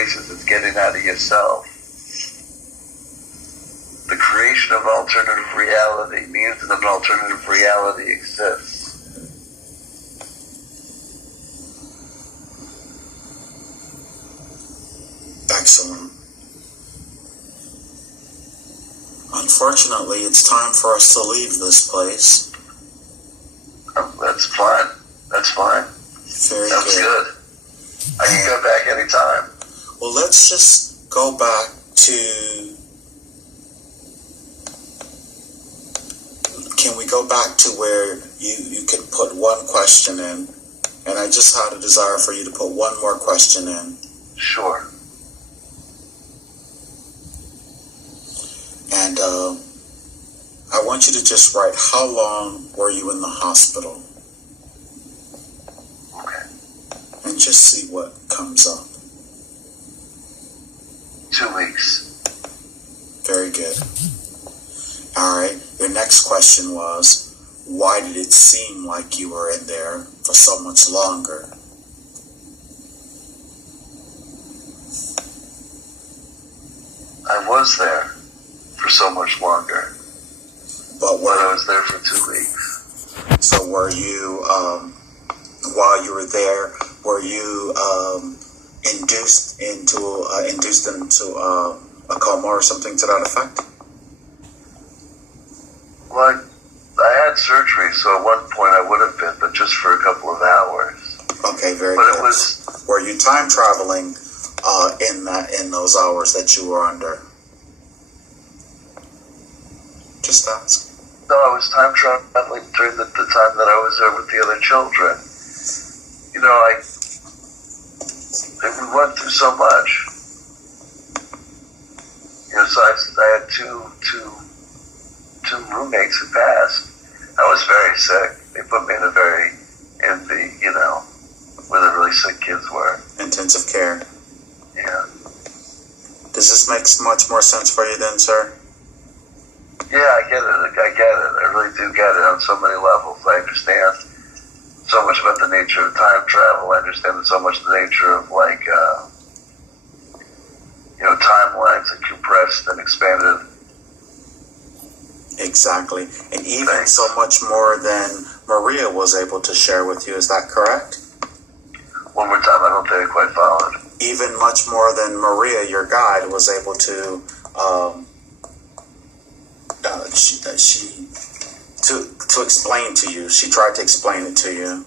it's getting out of yourself. The creation of alternative reality means that an alternative reality exists. Excellent. Unfortunately, it's time for us to leave this place. That's fine. That's fine. Very Sounds good. I can go back anytime. Well, let's just go back to... Can we go back to where you could put one question in? And I just had a desire for you to put one more question in. Sure. And I want you to just write, how long were you in the hospital? Okay. And just see what comes up. 2 weeks. Very good. All right. Your next question was, why did it seem like you were in there for so much longer? I was there for so much longer. But I was there for 2 weeks. So were you, while you were there, were you induced into a coma or something to that effect? Well, I had surgery, so at one point I would have been, but just for a couple of hours. Okay, very but good. It was. Were you time traveling in those hours that you were under? Just ask. No, I was time traveling during the time that I was there with the other children. You know, we went through so much. You know, so I had two roommates who passed. I was very sick. They put me where the really sick kids were. Intensive care. Yeah. Does this make much more sense for you then, sir? Yeah, I get it. I really do get it on so many levels. I understand so much about the nature of time travel. I understand so much the nature of timelines and compressed and expanded. Exactly. And even so much more than Maria was able to share with you. Is that correct? One more time, I don't think I quite followed. Even much more than Maria, your guide, was able to to explain to you. She tried to explain it to you.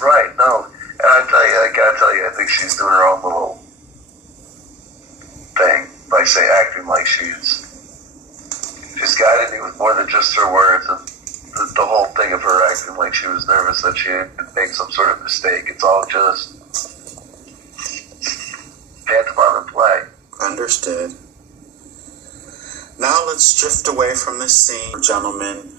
Right, no. And I gotta tell you, I think she's doing her own little thing by acting like she's guided me with more than just her words, and the whole thing of her acting like she was nervous that she had made some sort of mistake. It's all just pantomime and play. Understood. Now let's drift away from this scene, gentlemen.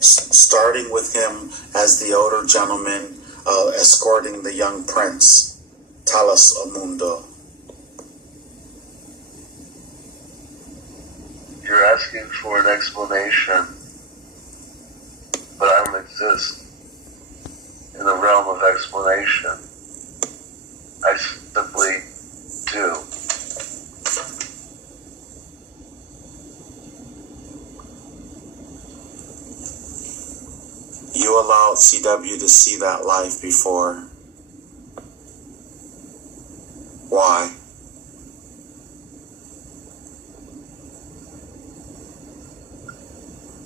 Starting with him as the older gentleman escorting the young prince, Talos Omundo. You're asking for an explanation, but I don't exist in the realm of explanation. I simply do. You allowed CW to see that life before. Why?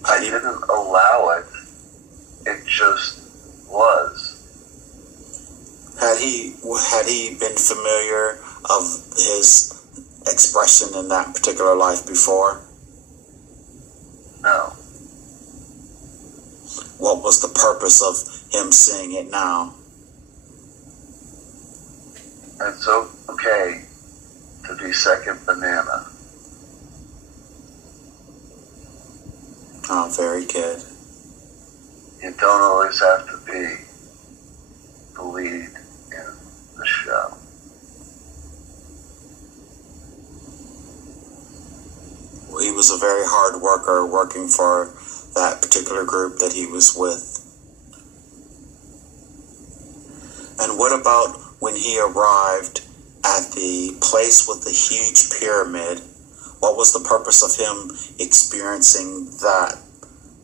I didn't allow it. It just was. Had he been familiar of his expression in that particular life before? No. What was the purpose of him seeing it now? It's okay to be second banana. Oh, very good. You don't always have to be the lead in the show. Well, he was a very hard worker working for that particular group that he was with. And what about when he arrived at the place with the huge pyramid? What was the purpose of him experiencing that?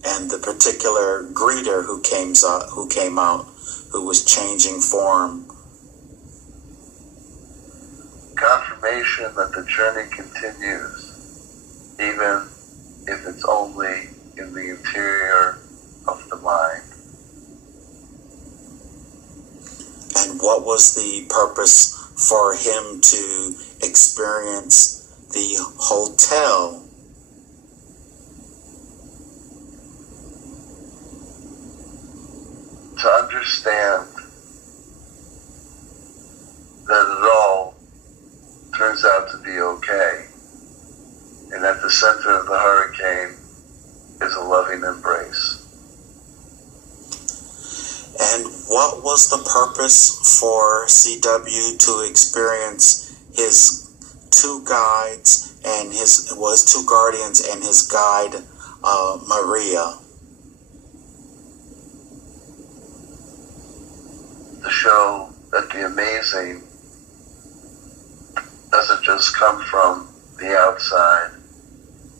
And the particular greeter who came out, who was changing form. Confirmation that the journey continues, even if it's only in the interior of the mind. And what was the purpose for him to experience the hotel? To understand that it all turns out to be okay, and at the center of the hurricane is a loving embrace. And what was the purpose for CW to experience his two guides and his two guardians and his guide Maria? To show that the amazing doesn't just come from the outside,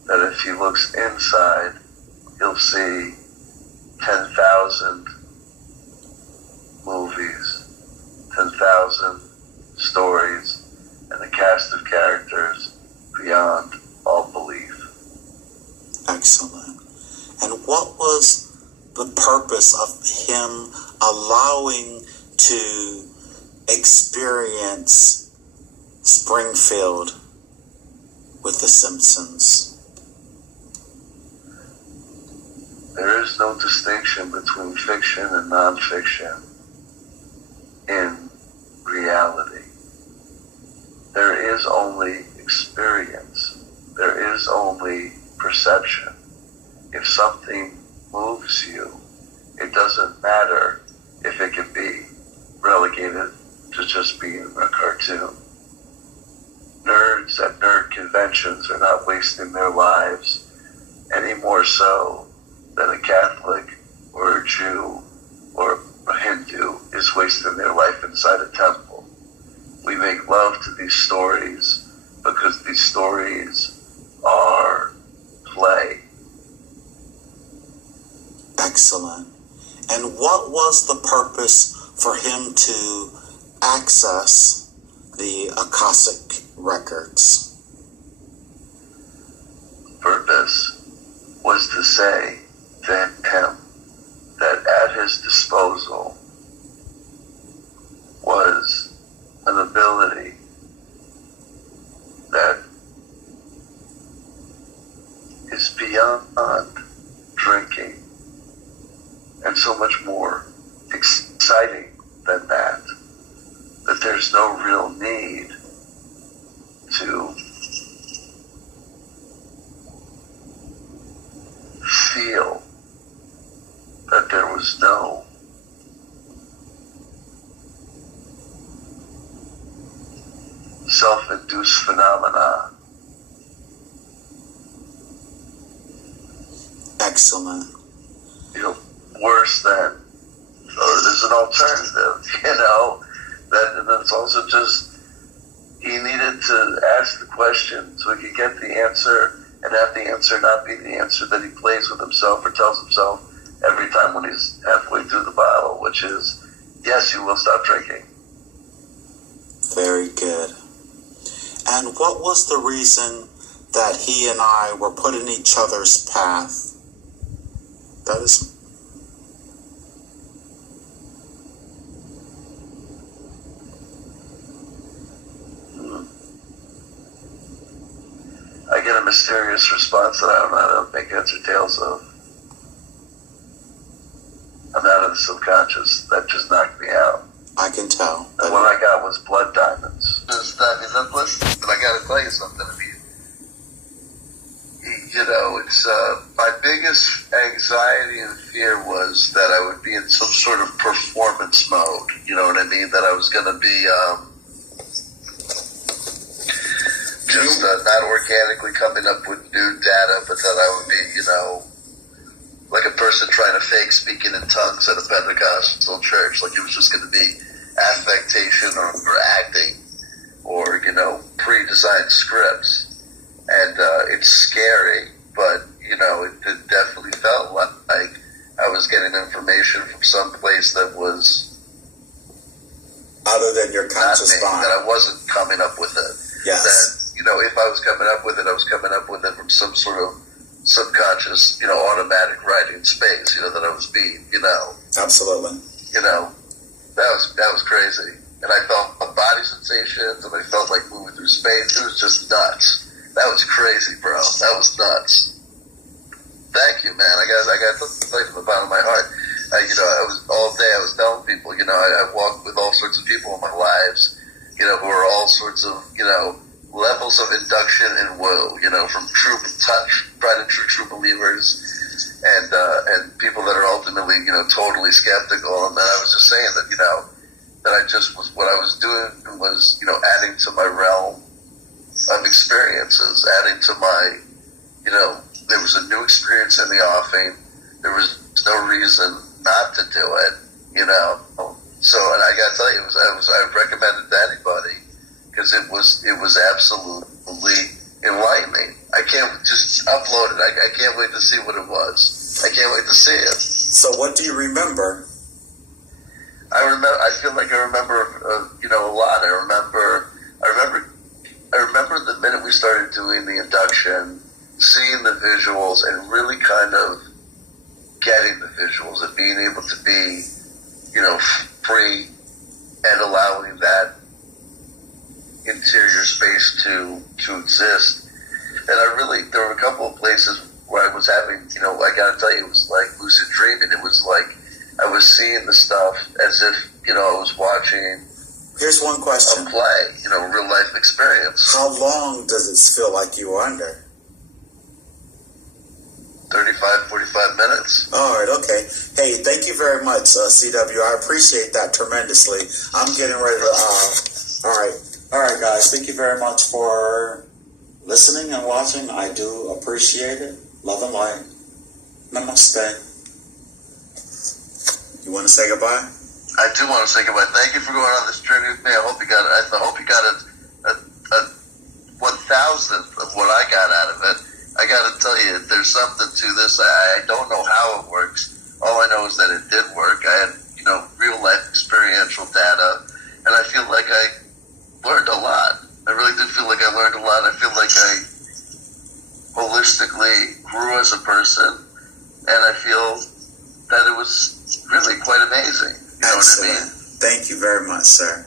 that if he looks inside, he'll see 10,000 movies, 10,000 stories, and a cast of characters beyond all belief. Excellent. And what was the purpose of him allowing to experience Springfield with the Simpsons? There is no distinction between fiction and nonfiction in reality. There is only experience. There is only perception. If something moves you, it doesn't matter if it can be relegated to just being a cartoon. Nerds at nerd conventions are not wasting their lives any more so than a Catholic or a Jew or a Hindu is wasting their life inside a temple. We make love to these stories because these stories are play. Excellent. And what was the purpose for him to access the Akashic Records? Purpose was to say to him that at his disposal was an ability that is beyond drinking and so much more exciting than that, that there's no real need to feel that there was no self-induced phenomena. Excellent. Worse than, or there's an alternative, that, and it's also just, he needed to ask the question so he could get the answer and have the answer not be the answer that he plays with himself or tells himself every time when he's halfway through the bottle, which is, yes, you will stop drinking. Very good. And what was the reason that he and I were put in each other's path? That is... I get a mysterious response that I don't know how to make heads or tails of. I'm out of the subconscious. That just knocked me out. I can tell. And what I got was blood diamonds. Listen, but I got to tell you something. It's my biggest anxiety and fear was that I would be in some sort of performance mode. You know what I mean? That I was going to be just not organically coming up with new data, but that I would be, like a person trying to fake speaking in tongues at a Pentecostal church. Like it was just going to be nonfiction or acting or, you know, pre-designed scripts. And it's scary, but, you know, it definitely felt like I was getting information from some place that was other than your conscious mind. That I wasn't coming up with it. Yes. That, you know, if I was coming up with it, I was coming up with it from some sort of subconscious, you know, automatic writing space, you know, that I was being, you know. Absolutely. You know, that was crazy. And I felt body sensations, and I felt like moving through space. It was just nuts. That was crazy, bro. That was nuts. Thank you, man. I got to tell you from the bottom of my heart. You know, I was all day. I was telling people. You know, I walked with all sorts of people in my lives. You know, who are all sorts of, you know, levels of induction and woo. You know, from true touch, tried and true believers, and people that are ultimately, you know, totally skeptical. And then I was just saying that, you know, that I just was, what I was doing was, you know, adding to my realm of experiences, adding to my, you know, there was a new experience in the offing. There was no reason not to do it, you know. So, and I got to tell you, I recommend it to anybody because it was absolutely enlightening. I can't just upload it. I can't wait to see what it was. I can't wait to see it. So, what do you remember? I feel like I remember, you know, a lot. I remember the minute we started doing the induction, seeing the visuals and really kind of getting the visuals and being able to be, you know, free and allowing that interior space to exist. And there were a couple of places where I was having, you know, I gotta tell you, it was like lucid dreaming. It was like I was seeing the stuff as if, you know, I was watching. Here's one question. A play, you know, real life experience. How long does it feel like you were under? 35, 45 minutes. All right, okay. Hey, thank you very much, CW. I appreciate that tremendously. I'm getting ready to, all right, guys. Thank you very much for listening and watching. I do appreciate it. Love and light. Namaste. You want to say goodbye? I do want to say goodbye. Thank you for going on this journey with me. I hope you got it. I hope you got a 1,000th of what I got out of it. I got to tell you, there's something to this. I don't know how it works. All I know is that it did work. I had, you know, real life experiential data, and I feel like I learned a lot. I really do feel like I learned a lot. I feel like I holistically grew as a person, and I feel that it was really quite amazing. You know what I mean? Thank you very much, sir.